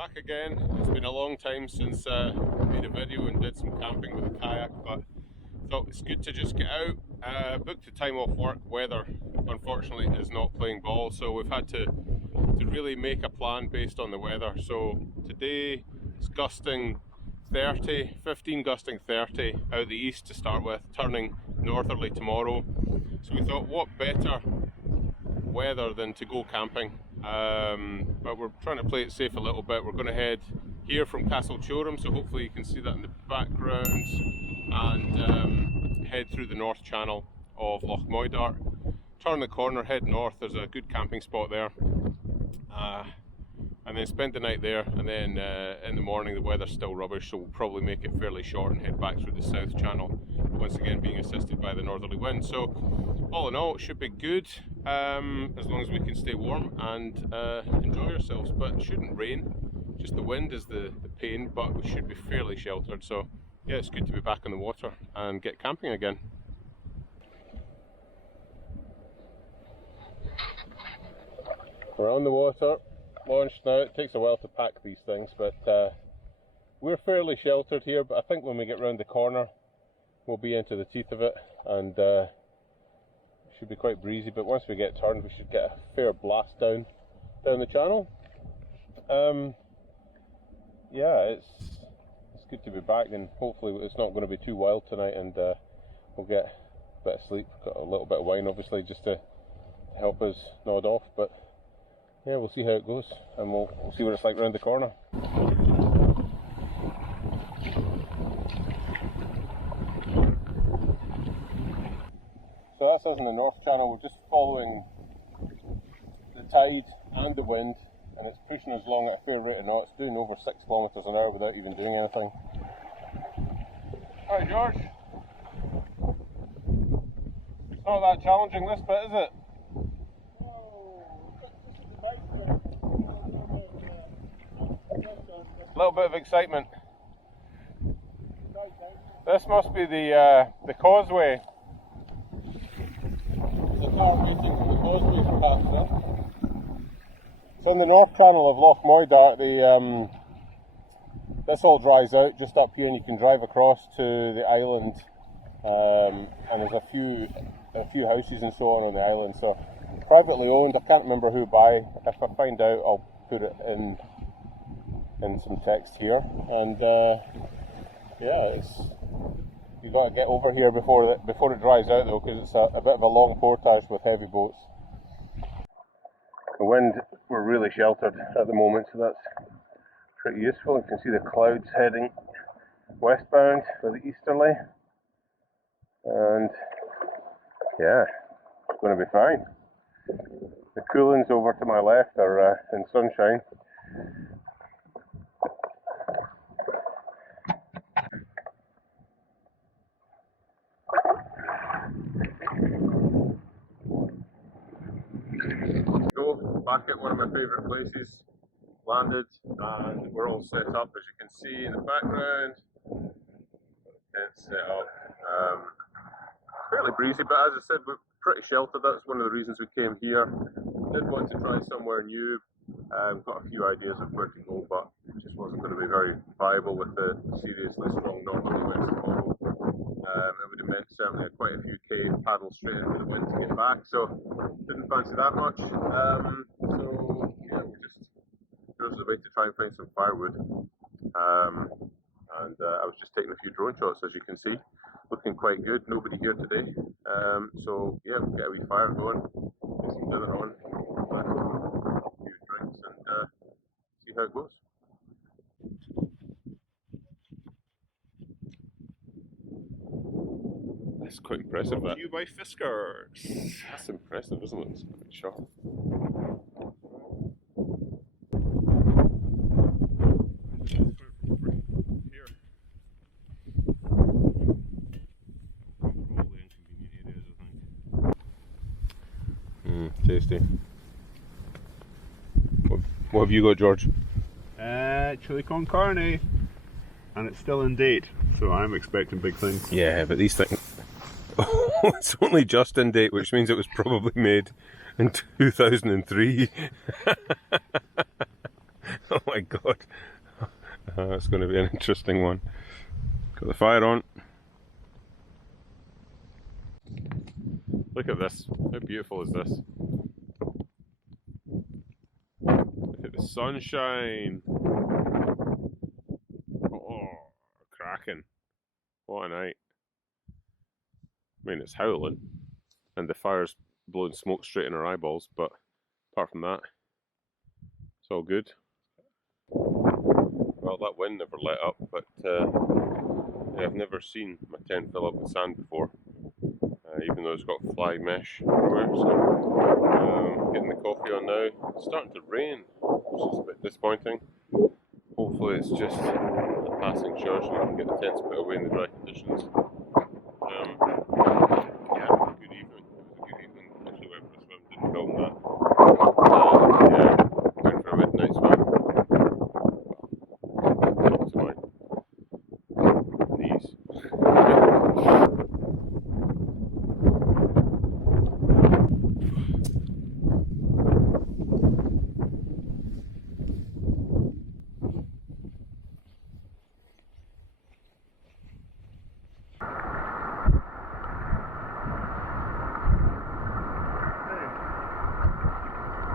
Back again. It's been a long time since I made a video and did some camping with a kayak, but thought it's good to just get out. Booked the time off work. Weather, unfortunately, is not playing ball, so we've had to really make a plan based on the weather. So today it's gusting 30, 15 gusting 30 out the east to start with, turning northerly tomorrow. So we thought, what better weather than to go camping, but we're trying to play it safe a little bit. We're going to head here from Castle Choram, so hopefully you can see that in the background, and head through the north channel of Loch Moidart, turn the corner, head north. There's a good camping spot there, and then spend the night there, and then in the morning the weather's still rubbish, so we'll probably make it fairly short and head back through the south channel, once again being assisted by the northerly wind. So all in all, it should be good, as long as we can stay warm and enjoy ourselves. But it shouldn't rain, just the wind is the pain, but we should be fairly sheltered. So yeah, it's good to be back on the water and get camping again. We're on the water, launched now. It takes a while to pack these things, but we're fairly sheltered here. But I think when we get round the corner, we'll be into the teeth of it, and should be quite breezy. But once we get turned, we should get a fair blast down the channel. Yeah, it's good to be back, and hopefully it's not going to be too wild tonight, and we'll get a bit of sleep. Got a little bit of wine, obviously, just to help us nod off. But yeah, we'll see how it goes, and we'll see what it's like round the corner. So that's us in the North Channel. We're just following the tide and the wind, and it's pushing us along at a fair rate of knots, doing over 6 kilometres an hour without even doing anything. Hi George. It's not that challenging, this bit, is it? A little bit of excitement. This must be the causeway. The car waiting for the causeway to pass there. So in the north channel of Loch Moidart, this all dries out just up here, and you can drive across to the island, and there's a few houses and so on the island. So privately owned. I can't remember who by. If I find out, I'll put it in some text here. And yeah, you've got to get over here before it dries out though, because it's a bit of a long portage with heavy boats. The wind, we're really sheltered at the moment, so that's pretty useful. You can see the clouds heading westbound with the easterly, and yeah, it's going to be fine. The coolings over to my left are in sunshine. Back at one of my favourite places, landed, and we're all set up, as you can see in the background. It's set up, fairly breezy, but as I said, we're pretty sheltered. That's one of the reasons we came here. Did want to try somewhere new. Got a few ideas of where to go, but it just wasn't going to be very viable with the seriously strong northerly winds tomorrow. It would have meant certainly quite a few K paddles straight into the wind to get back, so didn't fancy that much. So yeah, we just chose the way to try and find some firewood, and I was just taking a few drone shots, as you can see, looking quite good. Nobody here today, so yeah, we'll get a wee fire going, get some dinner on, back home, a few drinks, and see how it goes. That's quite impressive. Brought to you by Fiskars. That's impressive, isn't it? It's quite sharp. Here. Tasty. What have you got, George? Chili con carne, and it's still in date, so I'm expecting big things. Yeah, but these things... it's only just in date, which means it was probably made in 2003. Oh my god. It's going to be an interesting one. Got the fire on. Look at this. How beautiful is this? Look at the sunshine. Oh, cracking. What a night. I mean, it's howling and the fire's blowing smoke straight in our eyeballs, but apart from that, it's all good. Well, that wind never let up, but yeah, I've never seen my tent fill up with sand before, even though it's got fly mesh everywhere. So, getting the coffee on now. It's starting to rain, which is a bit disappointing. Hopefully it's just a passing shower so we can get the tents put away in the dry conditions. Yeah, good evening. It was a good evening. Actually went for a swim, didn't film that. Yeah, went for a midnight swim. Up to my knees.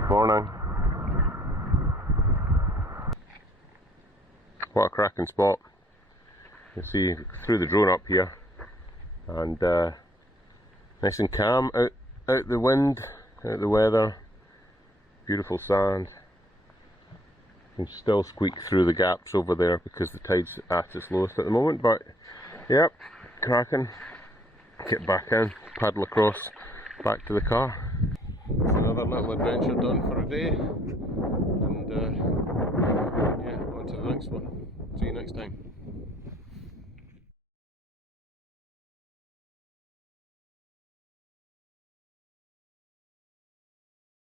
Morning. What a cracking spot. You see through the drone up here, and nice and calm, out the wind, out the weather, beautiful sand. You can still squeak through the gaps over there because the tide's at its lowest at the moment, but yep, cracking. Get back in, paddle across, back to the car. That's another little adventure done for a day, and yeah, on to the next one. See you next time.